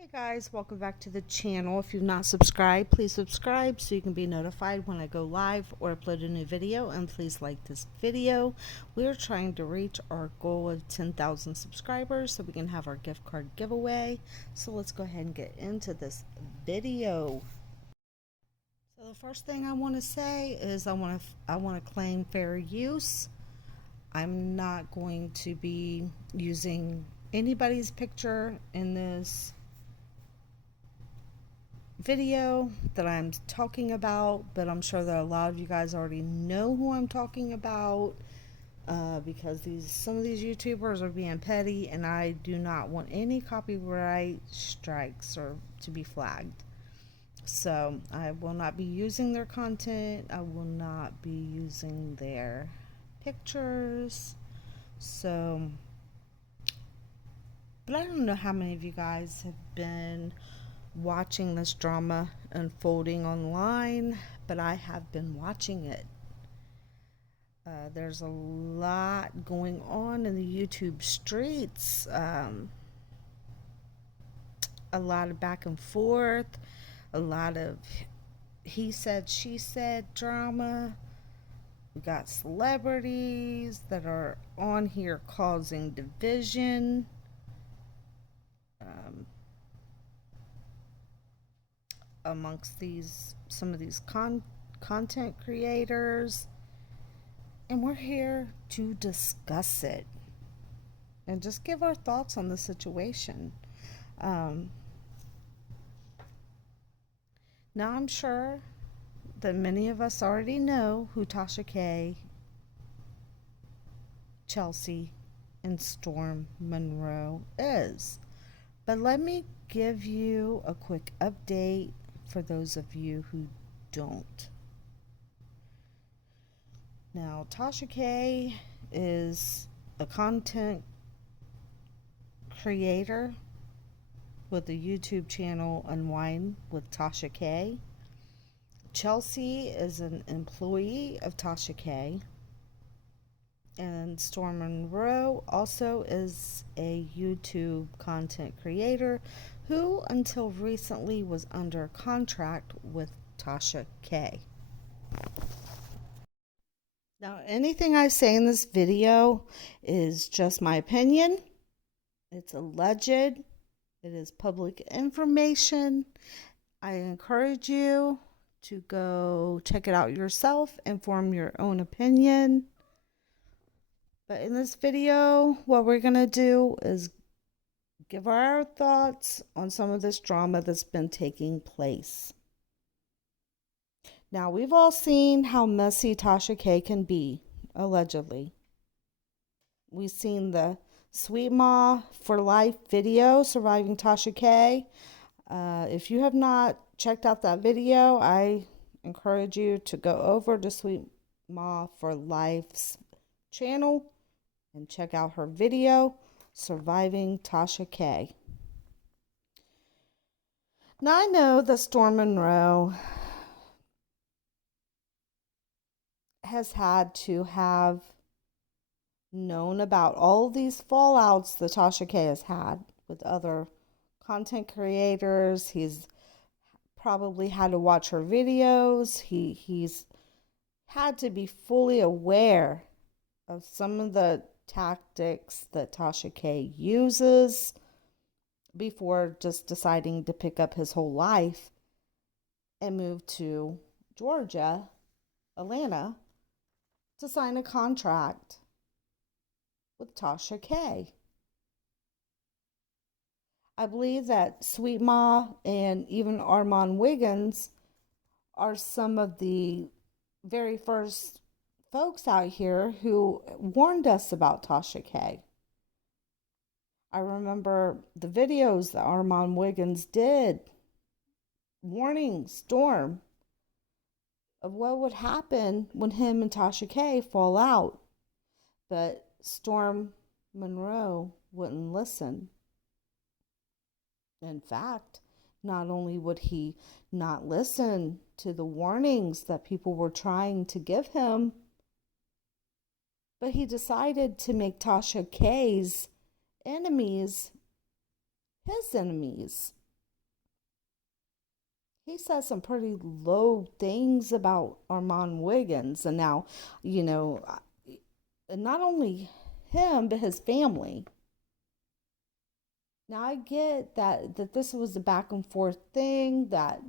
Hey guys, welcome back to the channel. If you've not subscribed, please subscribe so you can be notified when I go live or upload a new video, and please like this video. We are trying to reach our goal of 10,000 subscribers so we can have our gift card giveaway. So let's go ahead and get into this video. So the first thing I want to say is I want to claim fair use. I'm not going to be using anybody's picture in this video that I'm talking about, but I'm sure that a lot of you guys already know who I'm talking about because some of these YouTubers are being petty, and I do not want any copyright strikes or to be flagged. So I will not be using their content. I will not be using their pictures. So, but I don't know how many of you guys have been watching this drama unfolding online, but I have been watching it. There's a lot going on in the YouTube streets, a lot of back and forth, a lot of he said, she said drama. We got celebrities that are on here causing division. Amongst some of these content creators, and we're here to discuss it and just give our thoughts on the situation. Now I'm sure that many of us already know who Tasha K, Chelsea, and Storm Monroe is, but let me give you a quick update for those of you who don't. Now, Tasha K is a content creator with the YouTube channel Unwind with Tasha K. Chelsea is an employee of Tasha K. And Storm Monroe also is a YouTube content creator who until recently was under contract with Tasha K. Now, anything I say in this video is just my opinion. It's alleged. It is public information. I encourage you to go check it out yourself and form your own opinion. But in this video, what we're going to do is give our thoughts on some of this drama that's been taking place. Now, we've all seen how messy Tasha K can be, allegedly. We've seen the Sweet Ma for Life video, Surviving Tasha K. If you have not checked out that video, I encourage you to go over to Sweet Ma for Life's channel and check out her video, Surviving Tasha K. Now, I know that Storm Monroe has had to have known about all these fallouts that Tasha K has had with other content creators. He's probably had to watch her videos. He's had to be fully aware of some of the tactics that Tasha K uses before just deciding to pick up his whole life and move to Georgia, Atlanta, to sign a contract with Tasha K. I believe that Sweet Ma and even Armand Wiggins are some of the very first folks out here who warned us about Tasha K. I remember the videos that Armand Wiggins did warning Storm of what would happen when him and Tasha K fall out. But Storm Monroe wouldn't listen. In fact, not only would he not listen to the warnings that people were trying to give him, but he decided to make Tasha K's enemies his enemies. he said some pretty low things about Armand Wiggins. And now, you know, not only him, but his family. Now I get that this was a back and forth thing, that,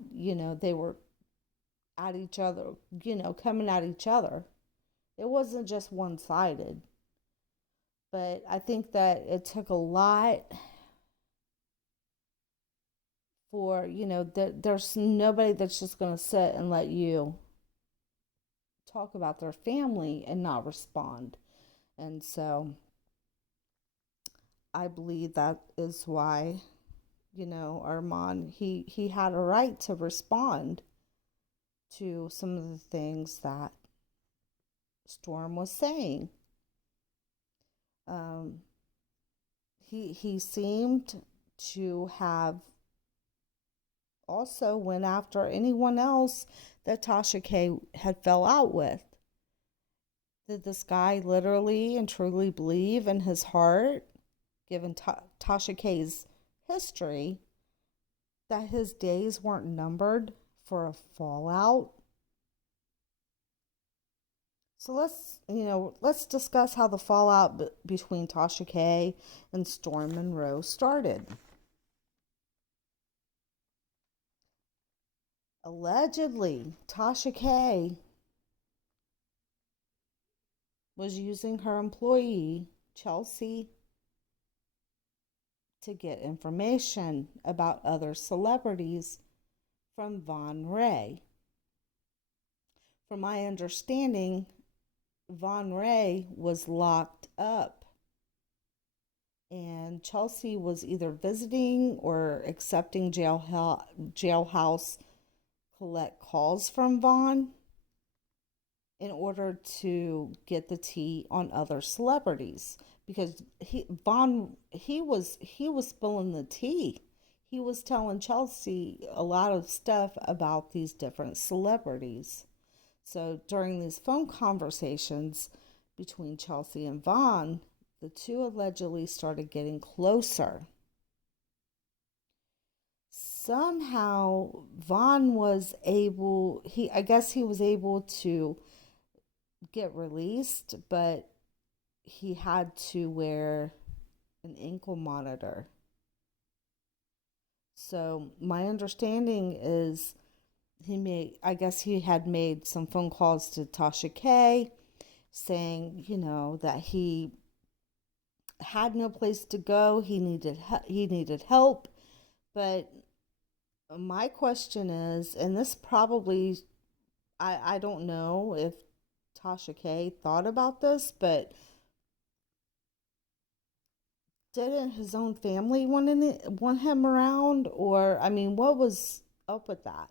they were at each other, coming at each other. It wasn't just one sided. But I think that it took a lot for, there's nobody that's just going to sit and let you talk about their family and not respond. And so I believe that is why, Armand, he had a right to respond to some of the things that Storm was saying. Um, he seemed to have also went after anyone else that Tasha K had fell out with. Did this guy literally and truly believe in his heart, given Tasha K's history, that his days weren't numbered for a fallout? So let's discuss how the fallout between Tasha K and Storm Monroe started. Allegedly, Tasha K was using her employee, Chelsea, to get information about other celebrities from Von Ray. From my understanding, Von Ray was locked up, and Chelsea was either visiting or accepting jailhouse collect calls from Von in order to get the tea on other celebrities, because he was spilling the tea. He was telling Chelsea a lot of stuff about these different celebrities. So during these phone conversations between Chelsea and Von, the two allegedly started getting closer. Somehow Von was able, I guess he was able to get released, but he had to wear an ankle monitor. So my understanding is I guess he had made some phone calls to Tasha K saying, that he had no place to go. He needed help. But my question is, and this probably, I don't know if Tasha K thought about this, but didn't his own family want him around? Or, I mean, what was up with that?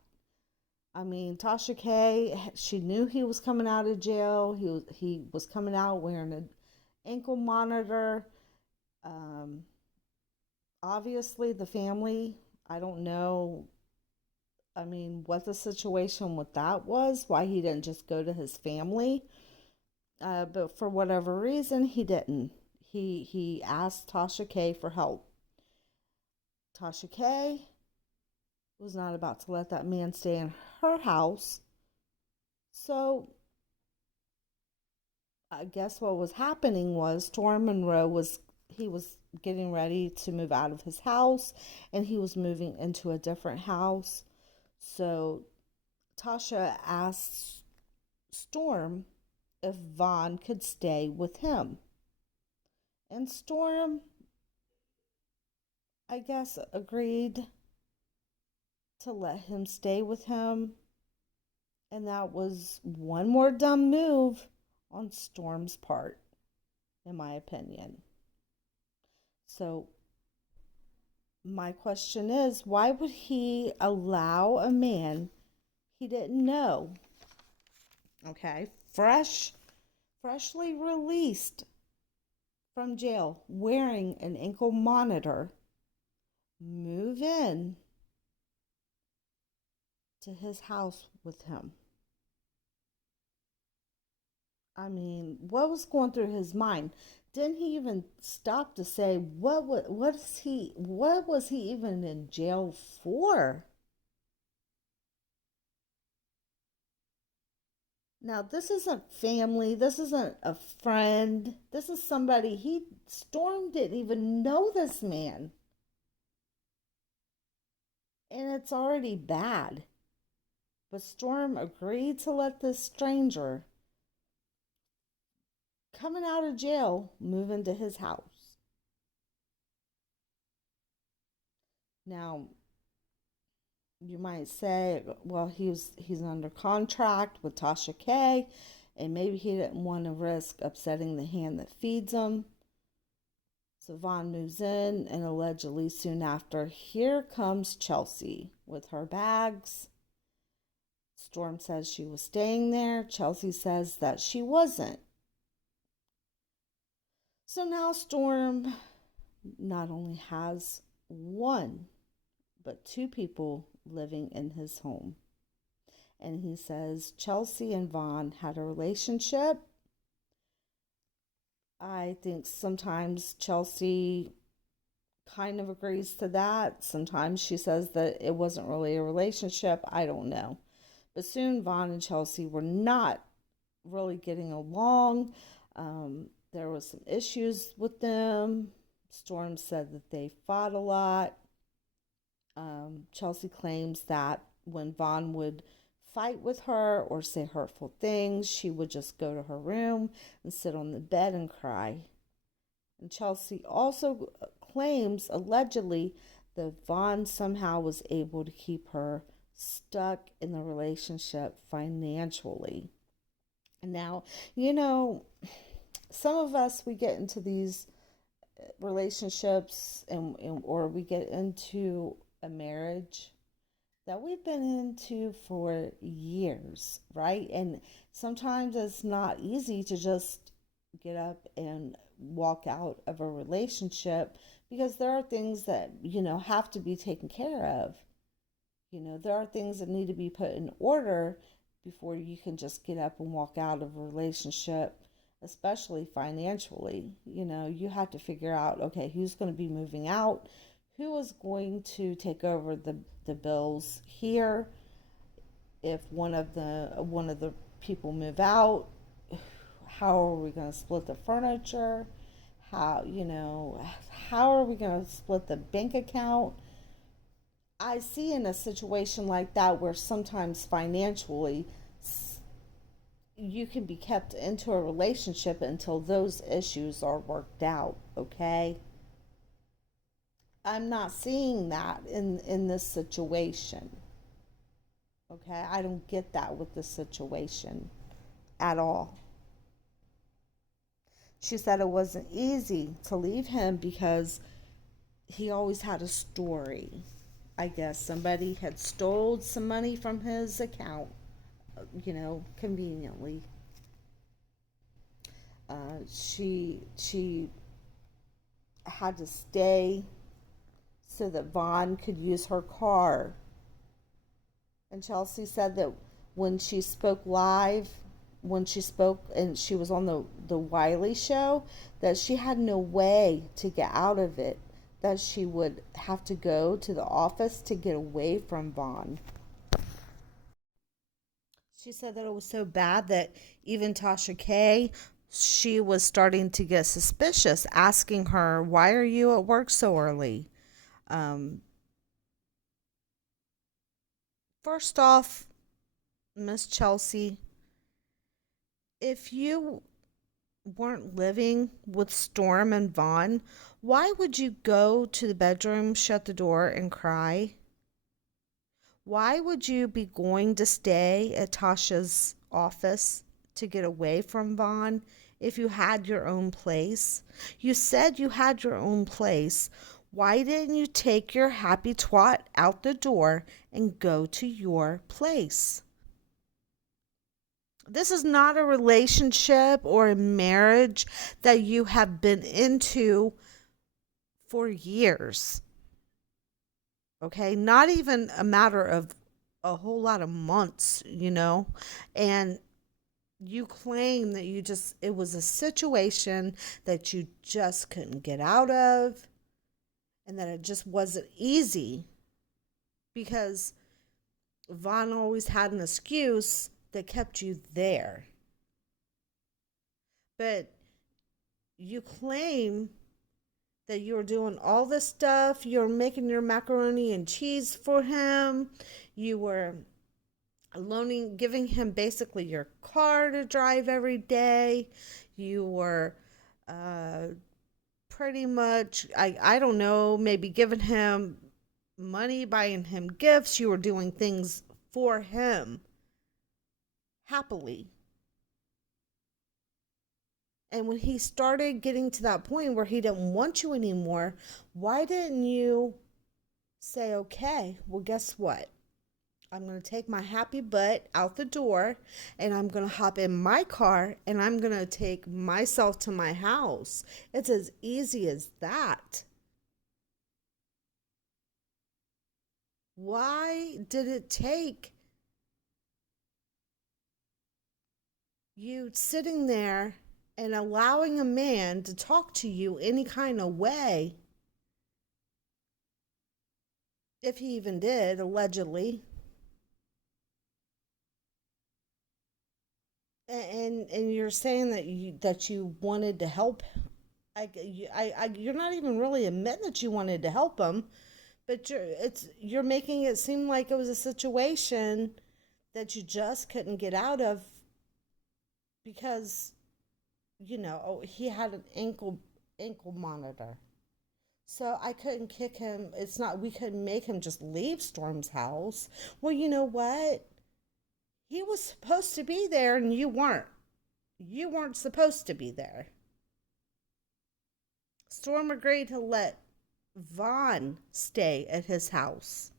I mean, Tasha K, she knew he was coming out of jail. He was coming out wearing an ankle monitor. Um, Obviously, the family, I don't know, I mean, what the situation with that was, why he didn't just go to his family. But for whatever reason, he didn't. He asked Tasha K for help. Tasha K was not about to let that man stay in her house. So I guess what was happening was Storm Monroe was getting ready to move out of his house, and he was moving into a different house. So Tasha asked Storm if Von could stay with him. And Storm, I guess, agreed to let him stay with him. And that was one more dumb move on Storm's part, in my opinion. So, my question is, why would he allow a man he didn't know, okay, freshly released from jail, wearing an ankle monitor, move in to his house with him? I mean, what was going through his mind? Didn't he even stop to say what was he even in jail for? Now, this isn't family. This isn't a friend. This is somebody Storm didn't even know this man. And it's already bad. But Storm agreed to let this stranger coming out of jail move into his house. Now, you might say, well, he's under contract with Tasha K, and maybe he didn't want to risk upsetting the hand that feeds him. So Vaughn moves in, and allegedly soon after, here comes Chelsea with her bags. Storm says she was staying there. Chelsea says that she wasn't. So now Storm not only has one, but two people living in his home. And he says Chelsea and Vaughn had a relationship. I think sometimes Chelsea kind of agrees to that. Sometimes she says that it wasn't really a relationship. I don't know. But soon Vaughn and Chelsea were not really getting along. There was some issues with them. Storm said that they fought a lot. Chelsea claims that when Vaughn would fight with her or say hurtful things, she would just go to her room and sit on the bed and cry. And Chelsea also claims, allegedly, that Vaughn somehow was able to keep her stuck in the relationship financially. And now, some of us, we get into these relationships or we get into a marriage that we've been into for years, right? And sometimes it's not easy to just get up and walk out of a relationship because there are things that, have to be taken care of. There are things that need to be put in order before you can just get up and walk out of a relationship, especially financially. You have to figure out, okay, who's going to be moving out, who is going to take over the bills here if one of the people move out. How are we going to split the furniture? How are we going to split the bank account? I see in a situation like that where sometimes financially you can be kept into a relationship until those issues are worked out, okay? I'm not seeing that in this situation. Okay? I don't get that with this situation at all. She said it wasn't easy to leave him because he always had a story. I guess somebody had stole some money from his account, conveniently. She had to stay so that Vaughn could use her car. And Chelsea said that when she spoke live, when she spoke and she was on the Wiley show, that she had no way to get out of it, that she would have to go to the office to get away from Vaughn. She said that it was so bad that even Tasha K, she was starting to get suspicious, asking her, "Why are you at work so early?" Um, First off, Miss Chelsea, if you weren't living with Storm and Vaughn, why would you go to the bedroom, shut the door, and cry? Why would you be going to stay at Tasha's office to get away from Vaughn if you had your own place? You said you had your own place. Why didn't you take your happy twat out the door and go to your place? This is not a relationship or a marriage that you have been into for years. Okay? Not even a matter of a whole lot of months. And you claim that it was a situation that you just couldn't get out of and that it just wasn't easy because Vaughn always had an excuse that kept you there. But you claim that you were doing all this stuff. You were making your macaroni and cheese for him. You were loaning, giving him basically your car to drive every day. You were uh, pretty much, I don't know, maybe giving him money, buying him gifts. You were doing things for him happily. And when he started getting to that point where he didn't want you anymore, why didn't you say, okay, well, guess what? I'm going to take my happy butt out the door and I'm going to hop in my car and I'm going to take myself to my house. It's as easy as that. Why did it take you sitting there and allowing a man to talk to you any kind of way, if he even did, allegedly, and you're saying that you wanted to help? You're not even really admitting that you wanted to help him, but you're making it seem like it was a situation that you just couldn't get out of because he had an ankle monitor. So I couldn't kick him. It's not, we couldn't make him just leave Storm's house. Well, you know what? He was supposed to be there and you weren't. You weren't supposed to be there. Storm agreed to let Vaughn stay at his house.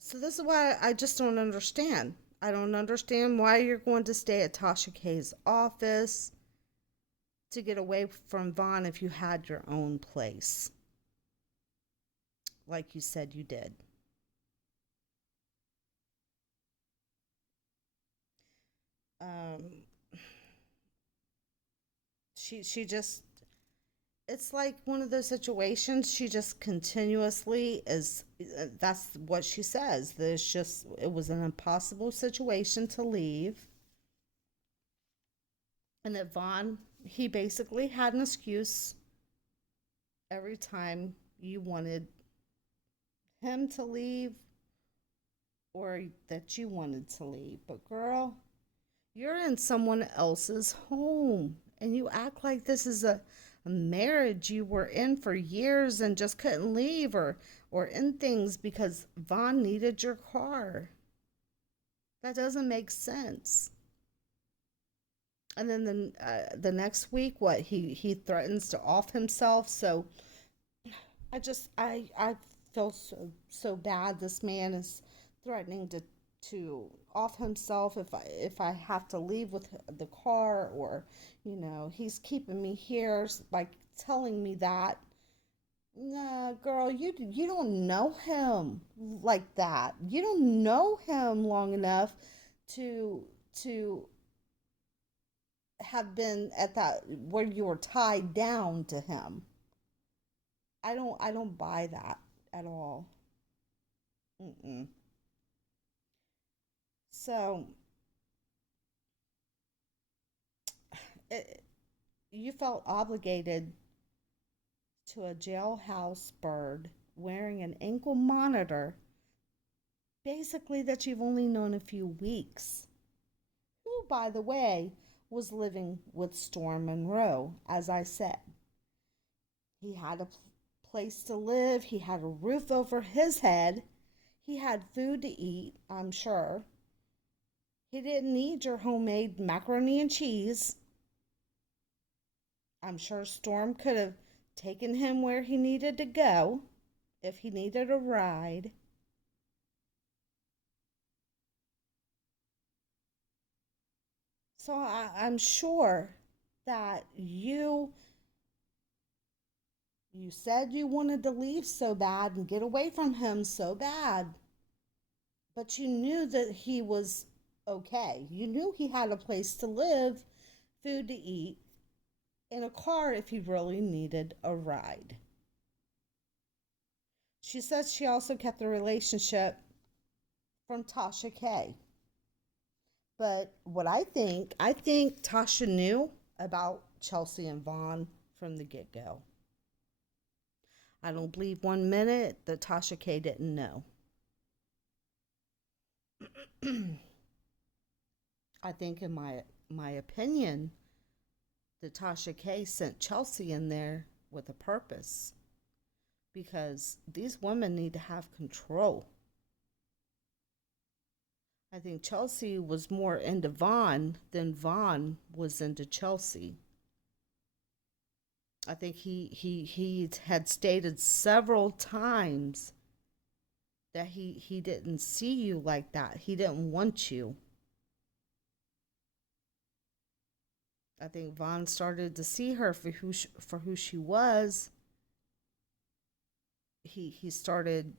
So this is why I just don't understand. I don't understand why you're going to stay at Tasha K's office to get away from Vaughn if you had your own place, like you said you did. Um, she just, it's like one of those situations. She just continuously is. That's what she says. There's just, it was an impossible situation to leave, and that Vaughn, he basically had an excuse every time you wanted him to leave or that you wanted to leave. But girl, you're in someone else's home and you act like this is a marriage you were in for years and just couldn't leave or in things because Vaughn needed your car. That doesn't make sense. And then the next week, what, he threatens to off himself. So I feel so bad. This man is threatening to off himself if I have to leave with the car, or he's keeping me here by telling me that. Nah, girl, you don't know him like that. You don't know him long enough to to have been at that where you were tied down to him. I don't buy that at all. Mm-mm. So it, you felt obligated to a jailhouse bird wearing an ankle monitor, basically that you've only known a few weeks, who, by the way, was living with Storm Monroe, as I said. He had a place to live, he had a roof over his head, he had food to eat, I'm sure. He didn't need your homemade macaroni and cheese. I'm sure Storm could have taken him where he needed to go if he needed a ride. So I'm sure that you said you wanted to leave so bad and get away from him so bad, but you knew that he was okay. You knew he had a place to live, food to eat, in a car if he really needed a ride. She says she also kept the relationship from Tasha K. But what I think Tasha knew about Chelsea and Vaughn from the get go. I don't believe 1 minute that Tasha K didn't know. I think, in my opinion, that Tasha K sent Chelsea in there with a purpose, because these women need to have control. I think Chelsea was more into Vaughn than Vaughn was into Chelsea. I think he had stated several times that he didn't see you like that. He didn't want you. I think Vaughn started to see her for who she was. He started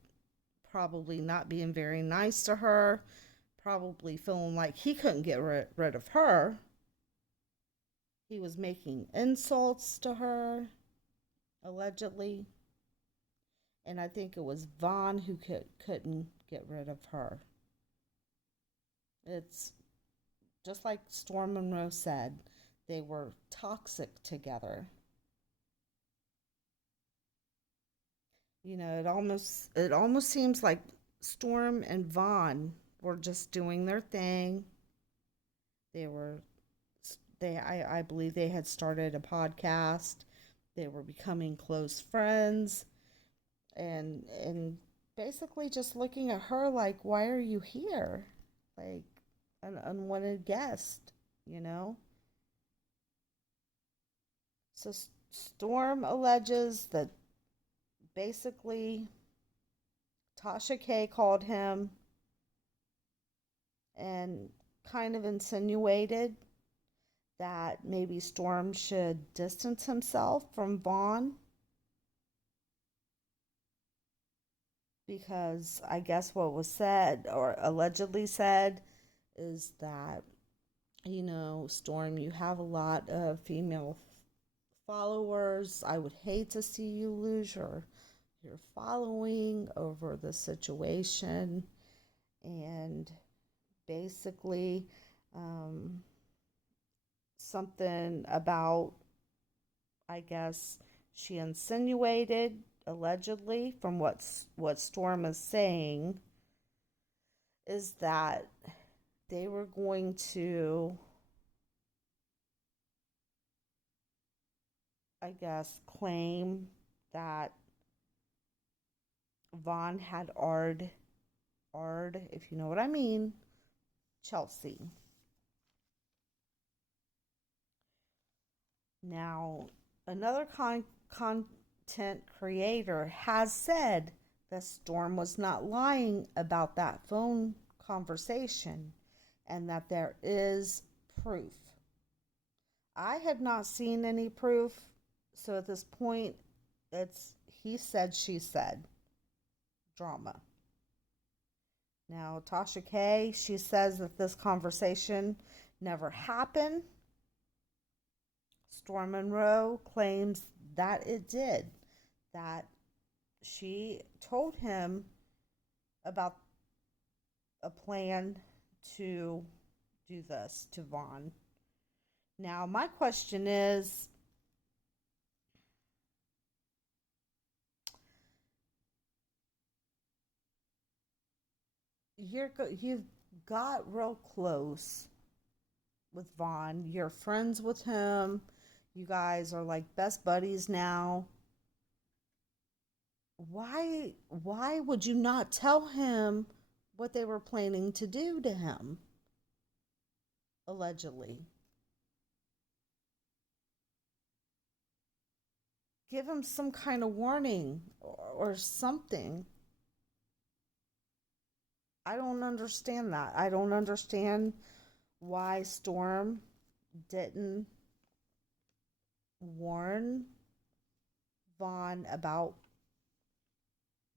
probably not being very nice to her, probably feeling like he couldn't get rid of her. He was making insults to her, allegedly. And I think it was Vaughn who couldn't get rid of her. It's just like Storm Monroe said, they were toxic together. It almost seems like Storm and Vaughn were just doing their thing. They were I believe they had started a podcast. They were becoming close friends, and basically just looking at her like, why are you here? Like an unwanted guest, you know? So Storm alleges that basically Tasha K called him and kind of insinuated that maybe Storm should distance himself from Vaughn, because I guess what was said or allegedly said is that, Storm, you have a lot of female followers. I would hate to see you lose your following over the situation. And basically, something about, I guess, she insinuated, allegedly, from what Storm is saying, is that they were going to, I guess, claim that Vaughn had if you know what I mean, Chelsea. Now, another content creator has said that Storm was not lying about that phone conversation and that there is proof. I have not seen any proof, so at this point, it's he said, she said drama. Now, Tasha K, she says that this conversation never happened. Storm Monroe claims that it did, that she told him about a plan to do this to Vaughn. Now, my question is, you've got real close with Vaughn. You're friends with him. You guys are like best buddies now. Why would you not tell him what they were planning to do to him? Allegedly. Give him some kind of warning or something. I don't understand that. I don't understand why Storm didn't warn Vaughn about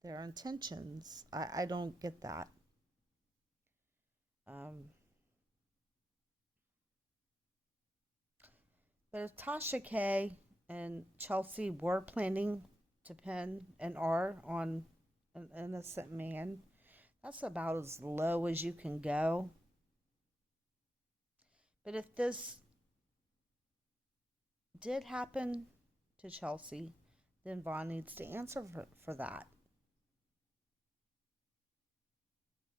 their intentions. I don't get that. But if Tasha K and Chelsea were planning to pin an R on an innocent man. That's about as low as you can go. But if this did happen to Chelsea, then Vaughn needs to answer for that.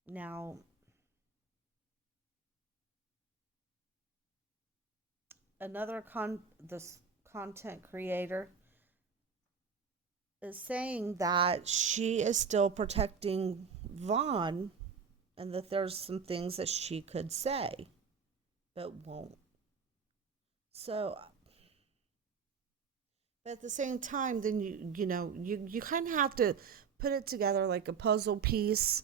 Now, another this content creator is saying that she is still protecting Vaughn and that there's some things that she could say but won't. So, but at the same time, then you kind of have to put it together like a puzzle piece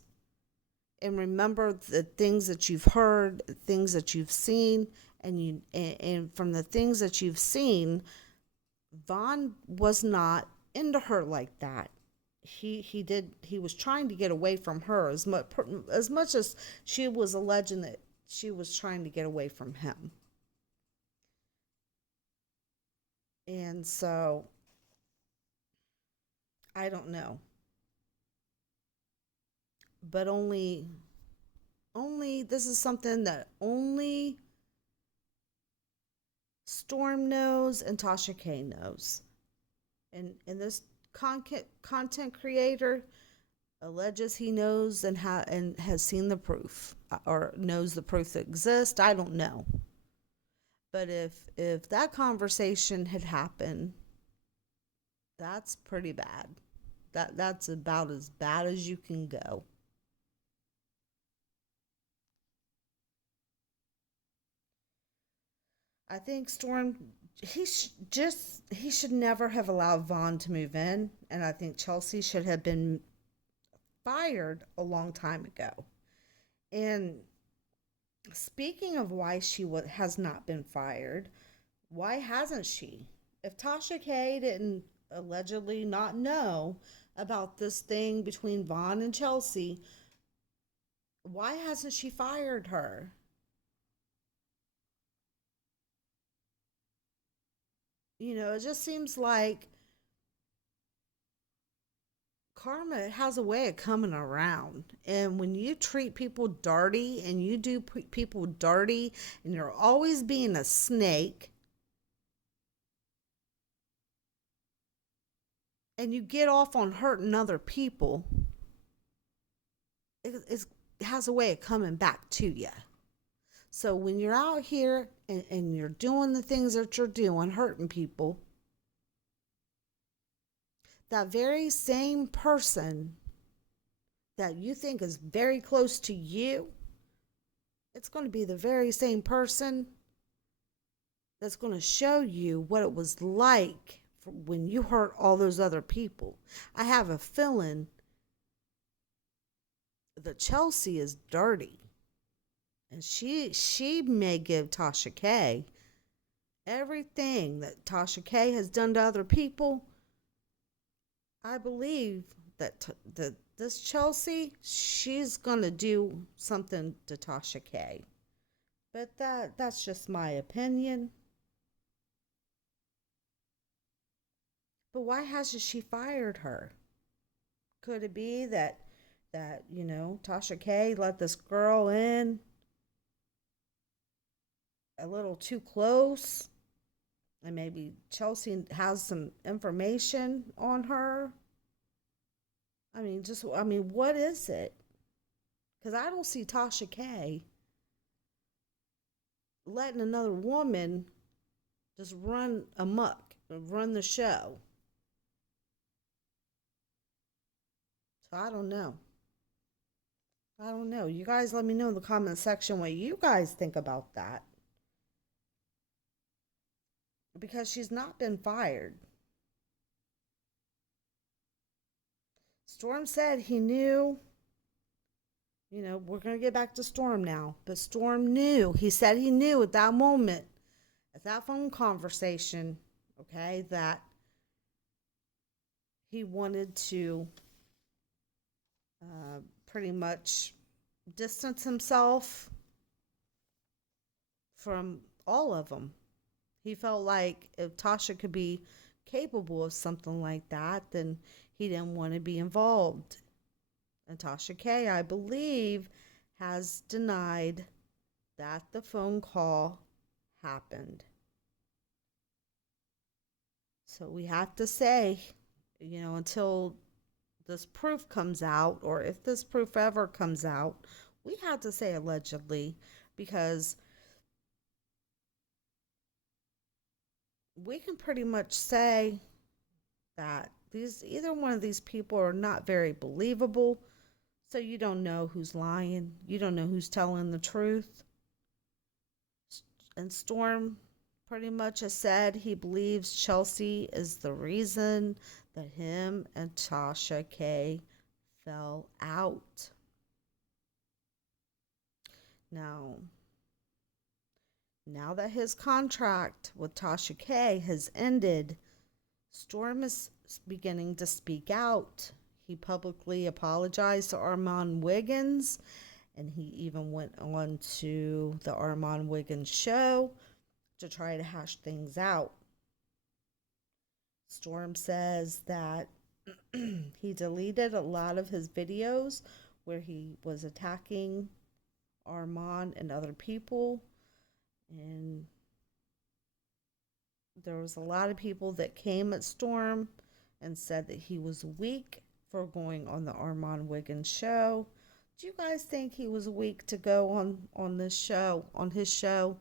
and remember the things that you've heard, things that you've seen, and from the things that you've seen, Vaughn was not into her like that. He was trying to get away from her as much as she was alleging that she was trying to get away from him. And so I don't know. But only this is something that only Storm knows and Tasha K knows. And this content creator alleges he knows and has seen the proof or knows the proof that exists. I don't know. But if that conversation had happened, that's pretty bad. That's about as bad as you can go. I think Storm he should never have allowed Vaughn to move in, and I think Chelsea should have been fired a long time ago. And speaking of why she has not been fired, why hasn't she? If Tasha K didn't allegedly not know about this thing between Vaughn and Chelsea, why hasn't she fired her? It just seems like karma has a way of coming around. And when you treat people dirty and you do people dirty and you're always being a snake and you get off on hurting other people, it has a way of coming back to you. So when you're out here and you're doing the things that you're doing, hurting people, that very same person that you think is very close to you, it's going to be the very same person that's going to show you what it was like when you hurt all those other people. I have a feeling that Chelsea is dirty. And she may give Tasha K everything that Tasha K has done to other people. I believe that this Chelsea, she's gonna do something to Tasha K. But that's just my opinion. But why hasn't she fired her? Could it be that Tasha K let this girl in a little too close? And maybe Chelsea has some information on her. What is it? Because I don't see Tasha K letting another woman just run amok, run the show. So I don't know. I don't know. You guys let me know in the comment section what you guys think about that. Because she's not been fired. Storm said he knew. We're going to get back to Storm now. But Storm knew. He said he knew at that moment, at that phone conversation, okay, that he wanted to pretty much distance himself from all of them. He felt like if Tasha could be capable of something like that, then he didn't want to be involved And Tasha K, I believe, has denied that the phone call happened. So we have to say, until this proof comes out, or if this proof ever comes out, we have to say allegedly, because we can pretty much say that either one of these people are not very believable. So you don't know who's lying, you don't know who's telling the truth. And Storm pretty much has said he believes Chelsea is the reason that him and Tasha K fell out. Now that his contract with Tasha K has ended, Storm is beginning to speak out. He publicly apologized to Armand Wiggins, and he even went on to the Armand Wiggins show to try to hash things out. Storm says that he deleted a lot of his videos where he was attacking Armand and other people, and there was a lot of people that came at Storm and said that he was weak for going on the Armand Wiggins show. Do you guys think he was weak to go on this show, on his show?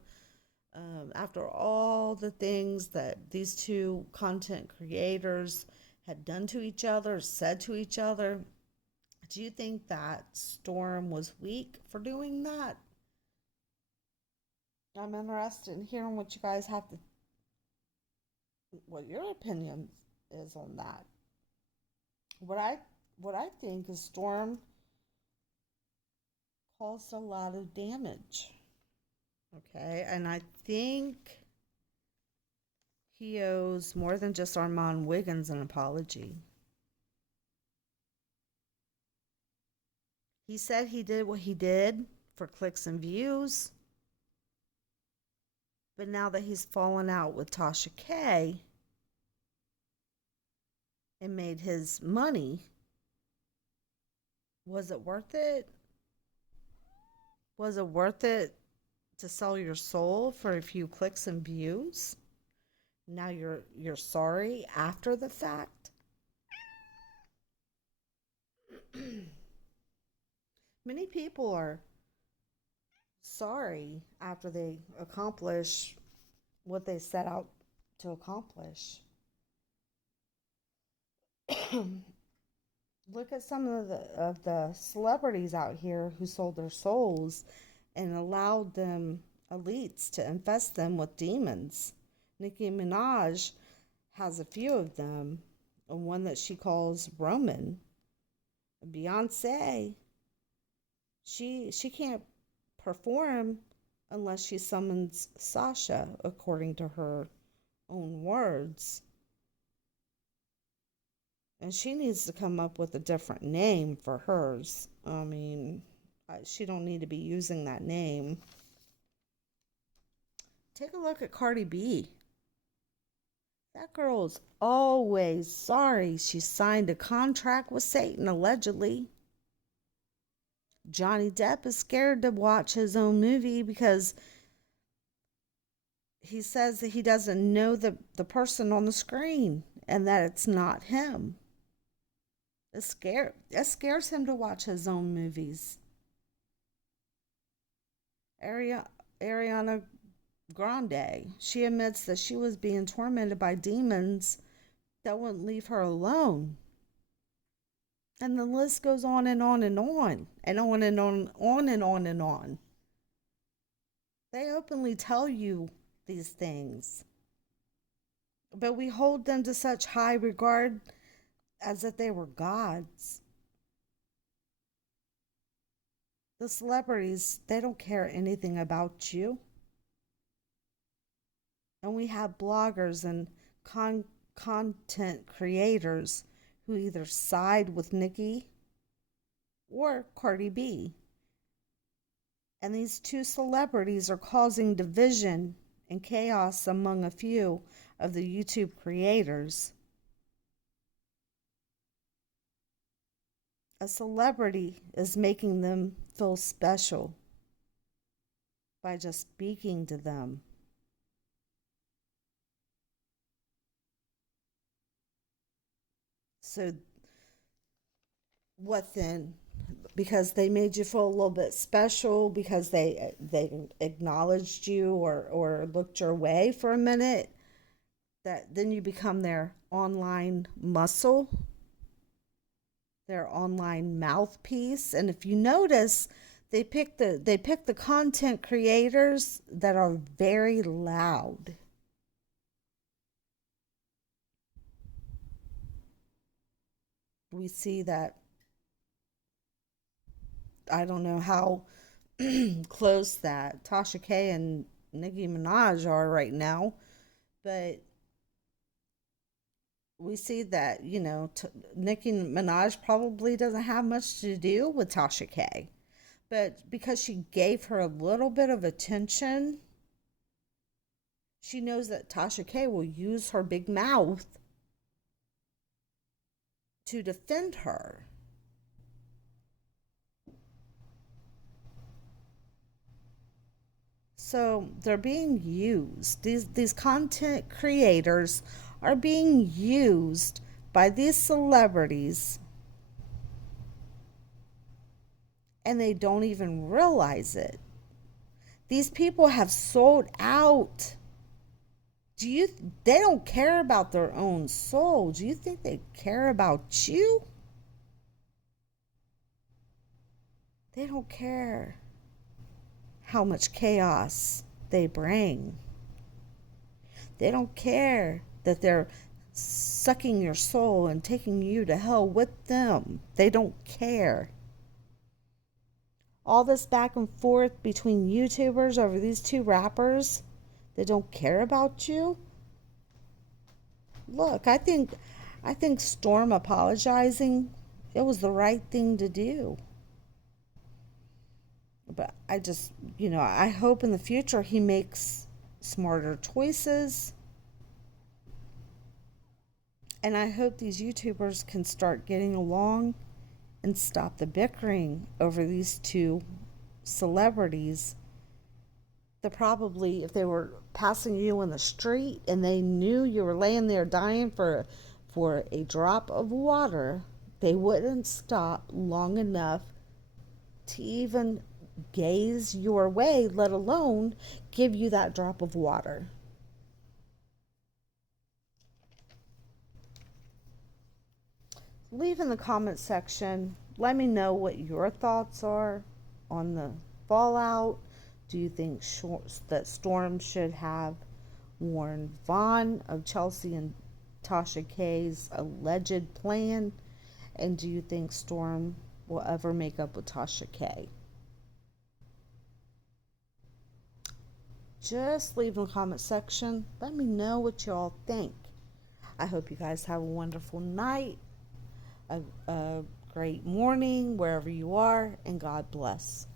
After all the things that these two content creators had done to each other, said to each other, do you think that Storm was weak for doing that? I'm interested in hearing what you guys have to, what your opinion is on that. What I think is Storm caused a lot of damage. Okay, and I think he owes more than just Armand Wiggins an apology. He said he did what he did for clicks and views, but now that he's fallen out with Tasha K and made his money, was it worth it? Was it worth it to sell your soul for a few clicks and views? Now you're sorry after the fact? Many people are sorry after they accomplish what they set out to accomplish. Look at some of the celebrities out here who sold their souls and allowed them elites to infest them with demons. Nicki Minaj has a few of them, and one that she calls Roman. Beyonce, she can't perform unless she summons Sasha, according to her own words. And she needs to come up with a different name for hers. I mean, she don't need to be using that name. Take a look at Cardi B. That girl's always sorry she signed a contract with Satan, allegedly. Johnny Depp is scared to watch his own movie because he says that he doesn't know the person on the screen and that it's not him. It scares him to watch his own movies. Ariana Grande, she admits that she was being tormented by demons that wouldn't leave her alone. And the list goes on and on and on and on and on and on and on. They openly tell you these things, but we hold them to such high regard as if they were gods. The celebrities, they don't care anything about you. And we have bloggers and content creators who either side with Nicki or Cardi B. And these two celebrities are causing division and chaos among a few of the YouTube creators. A celebrity is making them feel special by just speaking to them. So, what then? Because they made you feel a little bit special because they acknowledged you or looked your way for a minute, that then you become their online muscle, their online mouthpiece. And if you notice, they pick the content creators that are very loud. We see that. I don't know how close that Tasha K and Nicki Minaj are right now, but we see that, Nicki Minaj probably doesn't have much to do with Tasha K. But because she gave her a little bit of attention, she knows that Tasha K will use her big mouth to defend her. So they're being used. These content creators are being used by these celebrities, and they don't even realize it. These people have sold out. Do you They don't care about their own soul. Do you think they care about you? They don't care how much chaos they bring. They don't care that they're sucking your soul and taking you to hell with them. They don't care. All this back and forth between YouTubers over these two rappers that don't care about you. Look, I think Storm apologizing, it was the right thing to do. But I just, I hope in the future he makes smarter choices. And I hope these YouTubers can start getting along and stop the bickering over these two celebrities that probably, if they were passing you in the street and they knew you were laying there dying for a drop of water, they wouldn't stop long enough to even gaze your way, let alone give you that drop of water. Leave in the comment section. Let me know what your thoughts are on the fallout. Do you think that Storm should have warned Vaughn of Chelsea and Tasha K's alleged plan? And do you think Storm will ever make up with Tasha K? Just leave in the comment section. Let me know what y'all think. I hope you guys have a wonderful night, a great morning wherever you are, and God bless.